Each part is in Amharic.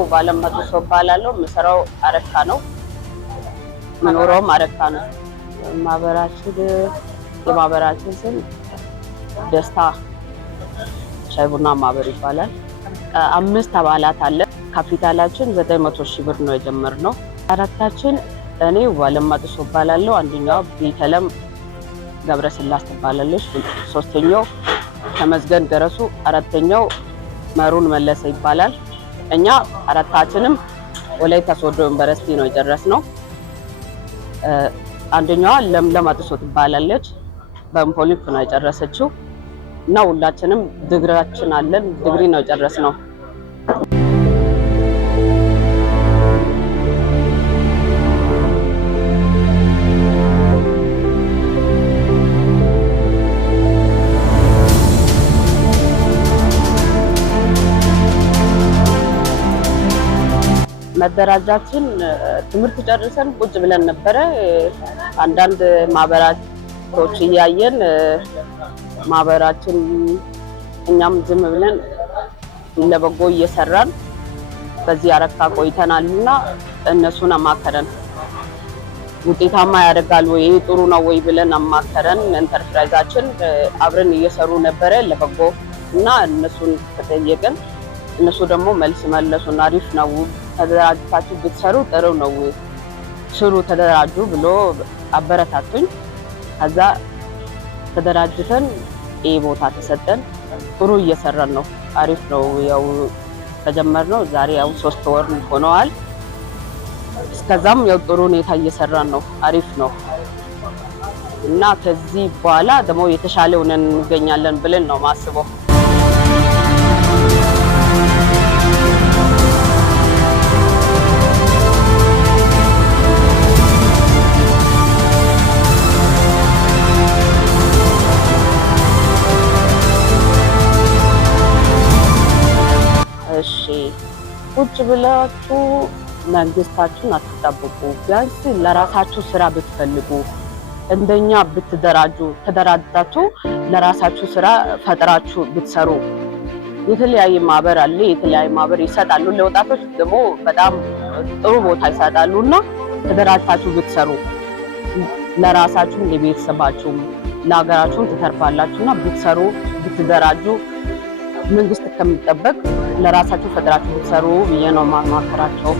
ስሜው ባለመጡ ሶባላለው መስራው አረካ ነው መኖሩም አረካ ነው ማህበራችን ስም ደስታ ሻይ ቡና ማህበር ይባላል 5 አባላት አለ ካፒታላችን 900 ሺህ ብር ነው የጀመርነው አራታችን እኔ ባለመጡ ሶባላለው አንደኛው ቤተለም ገብረስላሴ ትባላለች ሶስተኛው ተመስገን ገረሱ አራተኛው መሩን መለሰ ይባላል እኛ አራታችንም ወላይታ ሶዶ ዩኒቨርሲቲ ነው የጨረስነው አንደኛዋ ለምለም አጥሶ ትባላለች በፖሊክ ነው የጨረሰችው እና ሁላችንም ድግሪያችን አለን ድግሪ ነው የጨረስነው መደራጃችን ትምህርት ጨርሰን ቁጭ ብለን ነበር አንዳንድ ማህበራቶች ያያየን ማህበራችን እኛም ዝም ብለን ለበጎ እየሰራን በዚህ አረካ ቆይተናልና እነሱን አማከረን ውጤታማ ያደርጋል ወይ ጥሩ ነው ወይ ብለን አማከረን ኢንተርፕራይዛችን አብረን እየሰሩ ነበር ለበጎ እና እነሱን ተጠየቀን እነሱ ደግሞ መልስ መለሱና አሪፍ ነው ተደራጅታችሁ ብትሰሩ ጥሩ ነው ስሩ ተደራጁ ብሎ አበረታቱኝ ከዛ ተደራጅተን ቦታ ተሰጠን ጥሩ እየሰራን ነው አሪፍ ነው ያው ተጀመርነው ዛሬ ያው 3 ወር ሆነዋል እስከዛም ያው ጥሩ ሁኔታ እየሰራን ነው አሪፍ ነው እና ከዚህ በኋላ ደግሞ የተሻለ ሆነን እንገኛለን ብለን ነው ማስበው ቁጭ ብላችሁ መንግስታችሁን አትጠብቁ ቢያንስ ለራሳችሁ ስራ ብትፈልጉ እንደኛ ብትደራጁ ተደራጅታችሁ ለራሳችሁ ስራ ፈጥራችሁ ብትሰሩ የተለያየ ማህበር አለ የተለያየ ማህበር ይሰጣሉ ለወጣቶች ደግሞ በጣም ጥሩ ቦታ ይሰጣሉና ተደራጅታችሁ ብትሰሩ ለራሳችሁ ለቤተሰባችሁ ለሀገራችሁ ተተርፋላችሁና ብትሰሩ ብትደራጁ መንግስት ከሚጠበቅ ለራሳችሁ ፈጥራችሁ ብትሰሩ ብዬ ነው ማማከራቸው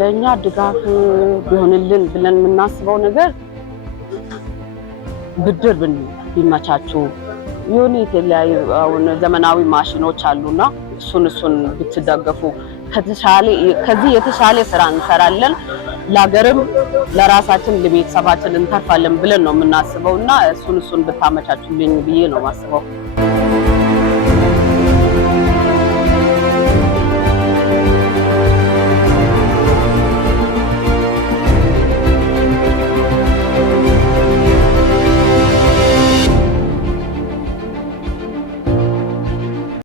ለኛ ድጋፍ ቢሆንልን ብለን የምናስበው ነገር ብድር ቢመቻቹ ይሁን የተለያዩ ዘመናዊ ማሽኖች አሉና እሱን ብትደገፉ ከዚህ የተሻለ ስራ እንሰራለን ለሀገርም ለራሳችን ለቤተሰባችን እንተርፋለን ብለን ነው የምናስበውና እሱን ብታመቻቹልኝ ብዬ ነው ማስበው